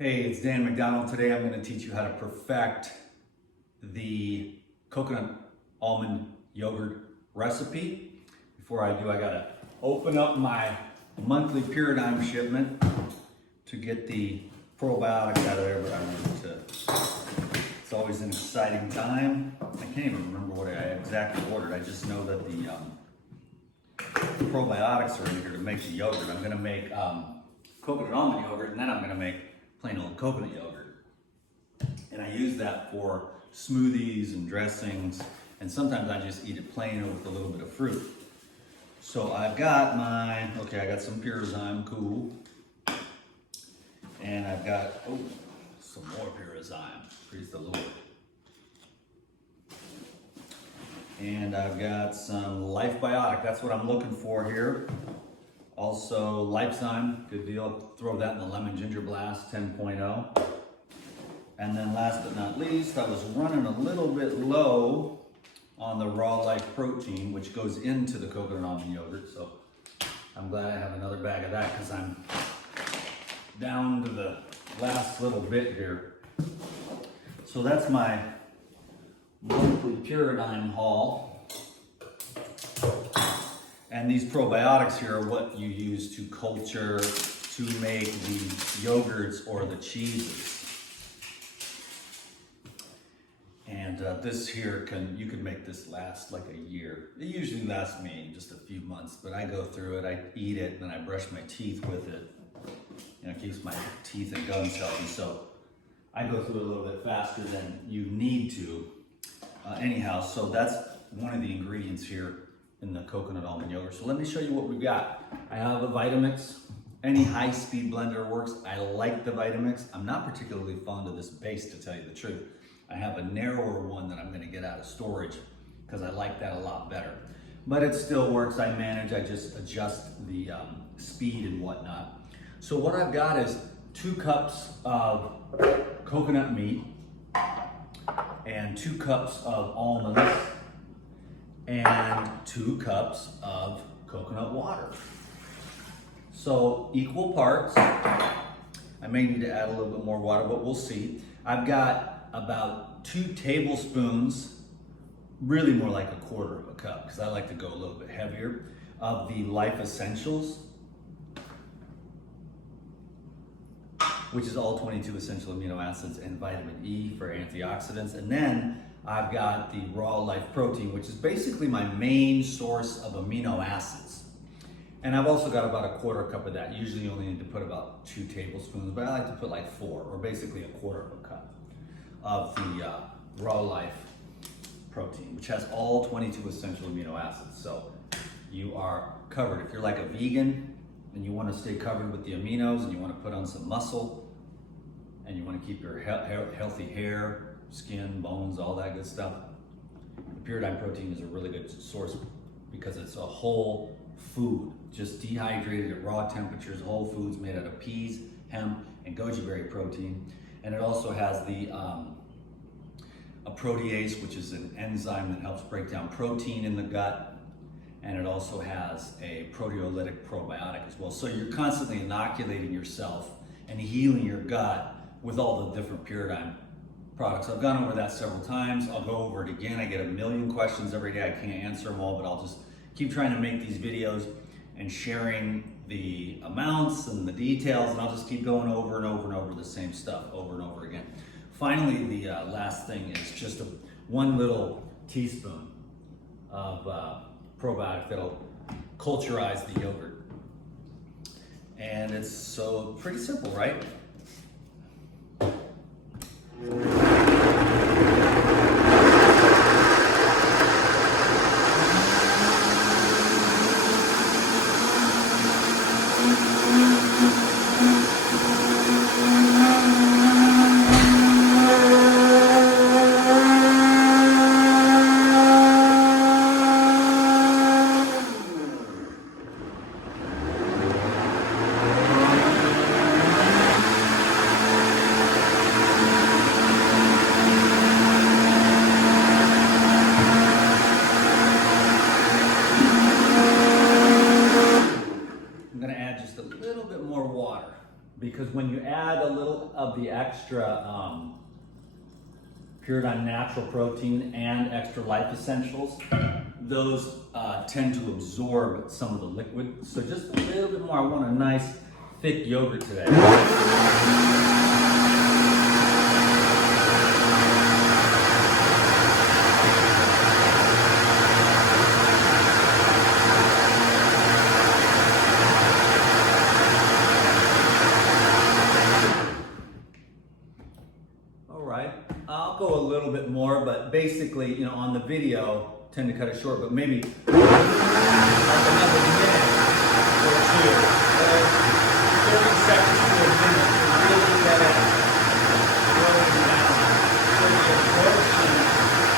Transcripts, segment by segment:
Hey, it's Dan McDonald. Today I'm going to teach you how to perfect the coconut almond yogurt recipe. Before I do, I got to open up my monthly Paradigm shipment to get the probiotics out of there, but I wanted to. It's always an exciting time. I can't even remember what I exactly ordered. I just know that the probiotics are in here to make the yogurt. I'm going to make coconut almond yogurt, and then I'm going to make plain old coconut yogurt. And I use that for smoothies and dressings, and sometimes I just eat it plain or with a little bit of fruit. So I've got I got some Pyrazyme, cool. And I've got, some more Pyrazyme, praise the Lord. And I've got some Life Biotic, that's what I'm looking for here. Also, Lifezyme, good deal. Throw that in the Lemon Ginger Blast 10.0. And then last but not least, I was running a little bit low on the Raw Life Protein, which goes into the coconut almond yogurt. So I'm glad I have another bag of that because I'm down to the last little bit here. So that's my monthly Paradigm haul. And these probiotics here are what you use to culture, to make the yogurts or the cheeses. And this here you can make this last like a year. It usually lasts me just a few months, but I go through it, I eat it, and then I brush my teeth with it. It keeps my teeth and gums healthy. So I go through it a little bit faster than you need to. Anyhow, so that's one of the ingredients here in the coconut almond yogurt. So let me show you what we've got. I have a Vitamix. Any high-speed blender works. I like the Vitamix. I'm not particularly fond of this base, to tell you the truth. I have a narrower one that I'm gonna get out of storage because I like that a lot better. But it still works. I manage, I just adjust the speed and whatnot. So what I've got is 2 cups of coconut meat and 2 cups of almonds and 2 cups of coconut water. So equal parts. I may need to add a little bit more water, but we'll see. I've got about 2 tablespoons, really more like a quarter of a cup, because I like to go a little bit heavier, of the Life Essentials, which is all 22 essential amino acids and vitamin E for antioxidants. And then I've got the Raw Life Protein, which is basically my main source of amino acids. And I've also got about a quarter cup of that. Usually you only need to put about 2 tablespoons, but I like to put like 4, or basically a quarter of a cup of the Raw Life Protein, which has all 22 essential amino acids. So you are covered. If you're like a vegan and you want to stay covered with the aminos and you want to put on some muscle and you want to keep your healthy hair, skin, bones, all that good stuff, the Paradigm protein is a really good source because it's a whole food, just dehydrated at raw temperatures, whole foods made out of peas, hemp, and goji berry protein. And it also has the a protease, which is an enzyme that helps break down protein in the gut. And it also has a proteolytic probiotic as well. So you're constantly inoculating yourself and healing your gut with all the different Paradigm products. I've gone over that several times. I'll go over it again. I get a million questions every day. I can't answer them all, but I'll just keep trying to make these videos and sharing the amounts and the details, and I'll just keep going over and over and over the same stuff over and over again. Finally, the last thing is just one little teaspoon of probiotic that'll culturize the yogurt. And it's so pretty simple, right? a little bit more water. because when you add a little of the extra Pure Adian natural protein and extra life essentials, those tend to absorb some of the liquid. So just a little bit more. I want a nice thick yogurt today. I'll go a little bit more, but basically, you know, on the video, tend to cut it short, but maybe like another minute or two, or 30 seconds to a minute to really let it slow down. So the absorption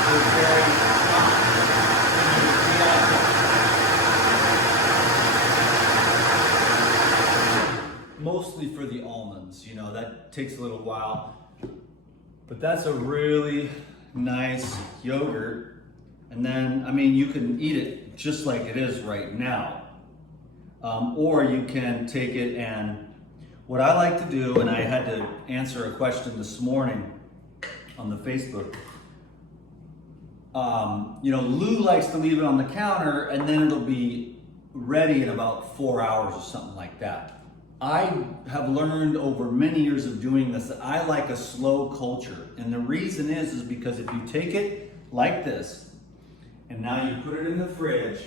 is very fast. Mostly for the almonds, you know, that takes a little while. But that's a really nice yogurt. And then, I mean, you can eat it just like it is right now. Or you can take it, and what I like to do, and I had to answer a question this morning on the Facebook. You know, Lou likes to leave it on the counter and then it'll be ready in about 4 hours or something like that. I have learned over many years of doing this that I like a slow culture. And the reason is because if you take it like this, and now you put it in the fridge,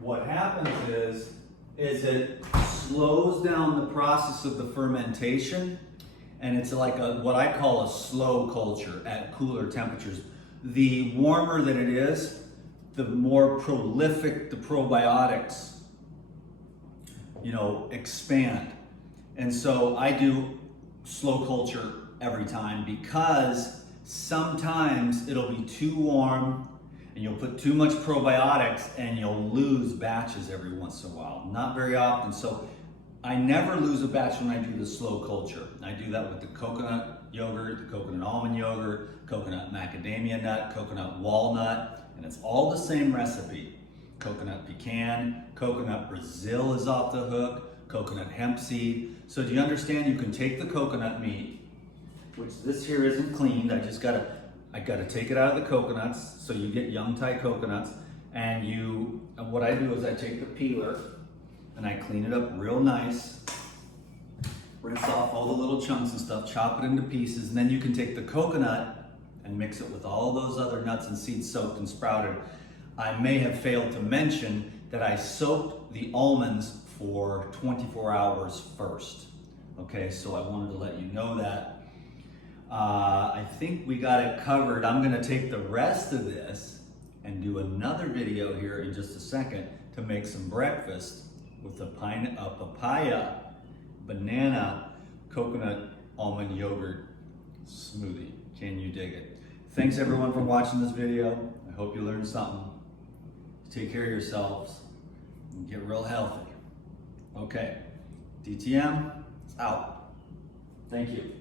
what happens is it slows down the process of the fermentation, and it's like what I call a slow culture at cooler temperatures. The warmer that it is, the more prolific the probiotics, you know, expand. And so I do slow culture every time, because sometimes it'll be too warm and you'll put too much probiotics and you'll lose batches every once in a while. Not very often. So I never lose a batch when I do the slow culture. I do that with the coconut yogurt, the coconut almond yogurt, coconut macadamia nut, coconut walnut, and it's all the same recipe. Coconut pecan, coconut Brazil is off the hook, coconut hemp seed. So do you understand? You can take the coconut meat, which this here isn't cleaned. I gotta take it out of the coconuts, so you get young Thai coconuts. And what I do is I take the peeler and I clean it up real nice, rinse off all the little chunks and stuff, chop it into pieces, and then you can take the coconut and mix it with all those other nuts and seeds soaked and sprouted. I may have failed to mention that I soaked the almonds for 24 hours first. Okay, so I wanted to let you know that. I think we got it covered. I'm gonna take the rest of this and do another video here in just a second to make some breakfast with a papaya, banana, coconut almond yogurt smoothie. Can you dig it? Thanks everyone for watching this video. I hope you learned something. Take care of yourselves and get real healthy. Okay, DTM is out. Thank you.